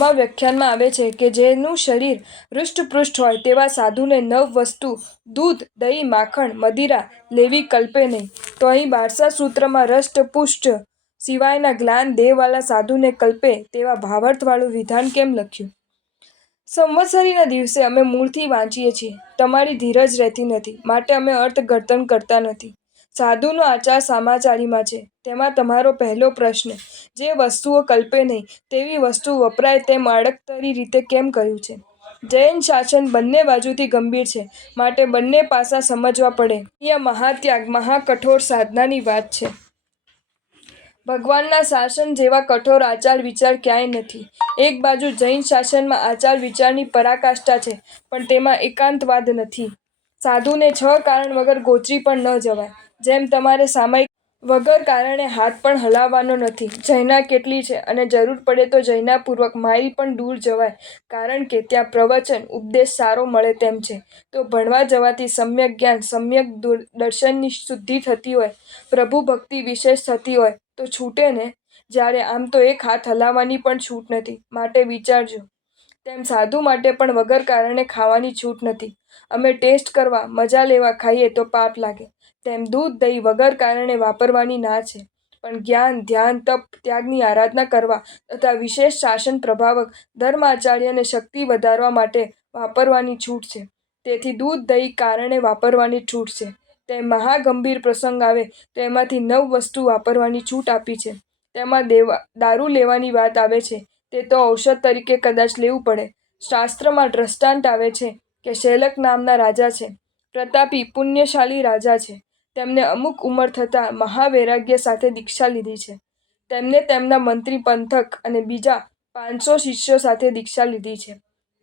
9મા વ્યાખ્યાનમાં આવે છે કે જેનું શરીર હૃષ્ટપુષ્ટ હોય તેવા સાધુને 9 વસ્તુ દૂધ, દહીં, માખણ, મદિરા લેવી કલ્પે નહીં. તો અહીં 12મા સૂત્રમાં હૃષ્ટપુષ્ટ સિવાયના ગ્લાન દેહવાળા સાધુને કલ્પે તેવા ભાવાર્થવાળું વિધાન કેમ લખ્યું? સંવત્સરીના દિવસે અમે મૂળથી વાંચીએ છીએ. તમારી ધીરજ રહેતી નથી, માટે અમે અર્થઘટન કરતા નથી. સાધુનો આચાર સામાચારીમાં છે. તેમાં તમારો પહેલો પ્રશ્ન, જે વસ્તુઓ કલ્પે નહીં તેવી વસ્તુ વપરાય તેમ આડકતરી રીતે કેમ કહ્યું છે? જૈન શાસન બંને બાજુથી ગંભીર છે, માટે બંને પાસાં સમજવા પડે. અહીંયા મહાત્યાગ, મહાકઠોર સાધનાની વાત છે. ભગવાનના શાસન જેવા કઠોર આચાર વિચાર ક્યાંય નથી. એક બાજુ જૈન શાસનમાં આચાર વિચારની પરાકાષ્ઠા છે, પણ તેમાં એકાંતવાદ નથી. સાધુને 6 કારણ વગર ગોચરી પણ ન જવાય. જેમ તમારે સામાયિક વગર કારણે હાથ પણ હલાવવાનો નથી. જૈના કેટલી છે અને જરૂર પડે તો જૈનાપૂર્વક માઇલ પણ દૂર જવાય, કારણ કે ત્યાં પ્રવચન, ઉપદેશ સારો મળે તેમ છે. તો ભણવા જવાથી સમ્યક જ્ઞાન, સમ્યક દર્શનની શુદ્ધિ થતી હોય, પ્રભુ ભક્તિ વિશેષ થતી હોય તો છૂટે ને? જ્યારે આમ તો એક હાથ હલાવવાની પણ છૂટ નથી, માટે વિચારજો. તેમ સાધુ માટે પણ વગર કારણે ખાવાની છૂટ નથી. અમે ટેસ્ટ કરવા, મજા લેવા ખાઈએ તો પાપ લાગે, તેમ દૂધ, દહીં વગર કારણે વાપરવાની ના છે. પણ જ્ઞાન, ધ્યાન, તપ, ત્યાગની આરાધના કરવા તથા વિશેષ શાસન પ્રભાવક ધર્માચાર્યને શક્તિ વધારવા માટે વાપરવાની છૂટ છે. તેથી દૂધ, દહીં કારણે વાપરવાની છૂટ છે. તેમ મહાગંભીર પ્રસંગ આવે તો એમાંથી 9 વસ્તુ વાપરવાની છૂટ આપી છે. તેમાં દારૂ લેવાની વાત આવે છે, તે તો ઔષધ તરીકે કદાચ લેવું પડે. શાસ્ત્રમાં દ્રષ્ટાંત આવે છે કે શૈલક નામના રાજા છે. પ્રતાપી, પુણ્યશાળી રાજા છે. તેમને અમુક ઉંમર થતાં મહાવૈરાગ્ય સાથે દીક્ષા લીધી છે. તેમને તેમના મંત્રી પંથક અને બીજા 500 શિષ્યો સાથે દીક્ષા લીધી છે.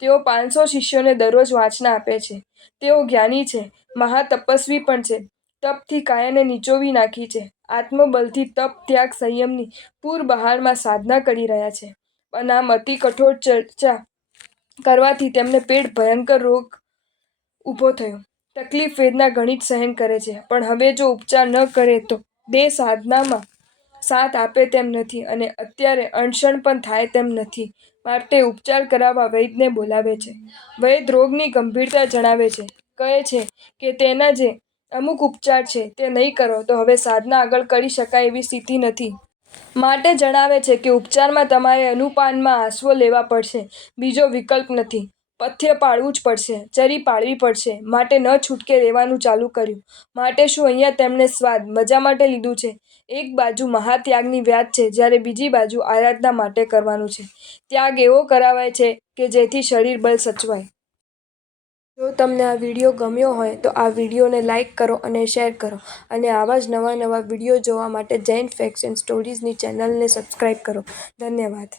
તેઓ 500 શિષ્યોને દરરોજ વાંચના આપે છે. તેઓ જ્ઞાની છે, મહાતપસ્વી પણ છે. તપથી કાયાને નીચોવી નાખી છે. આત્મબલથી તપ, ત્યાગ, સંયમની પૂર બહારમાં સાધના કરી રહ્યા છે. પણ આમ અતિ કઠોર ચર્ચા કરવાથી તેમને પેટ ભયંકર રોગ ઊભો થયો. તકલીફ વેદના ઘણી જ સહન કરે છે, પણ હવે જો ઉપચાર ન કરે તો દેહ સાધનામાં સાથ આપે તેમ નથી અને અત્યારે અનશન પણ થાય તેમ નથી. માટે ઉપચાર કરાવવા વૈદ્યને બોલાવે છે. વૈદ્ય રોગની ગંભીરતા જણાવે છે. કહે છે કે તેના જે અમુક ઉપચાર છે તે નહીં કરો તો હવે સાધના આગળ કરી શકાય એવી સ્થિતિ નથી. માટે જણાવે છે કે ઉપચારમાં તમારે અનુપાનમાં આસવો લેવા પડશે, બીજો વિકલ્પ નથી. પથ્ય પાળવું જ પડશે, ચરી પાળવી પડશે, માટે ન છૂટકે લેવાનું ચાલુ કર્યું. માટે શું અહીંયા તેમણે સ્વાદ, મજા માટે લીધું છે? એક બાજુ મહાત્યાગની વાત છે, જ્યારે બીજી બાજુ આરાધના માટે કરવાનું છે. ત્યાગ એવો કરાવાય છે કે જેથી શરીર બળ સચવાય. જો તમને આ વિડીયો ગમ્યો હોય તો આ વિડીયોને લાઇક કરો અને શેર કરો, અને આવા જ નવા વિડીયો જોવા માટે જૈન ફેક્ટ્સ એન્ડ સ્ટોરીઝની ચેનલને સબસ્ક્રાઇબ કરો. ધન્યવાદ.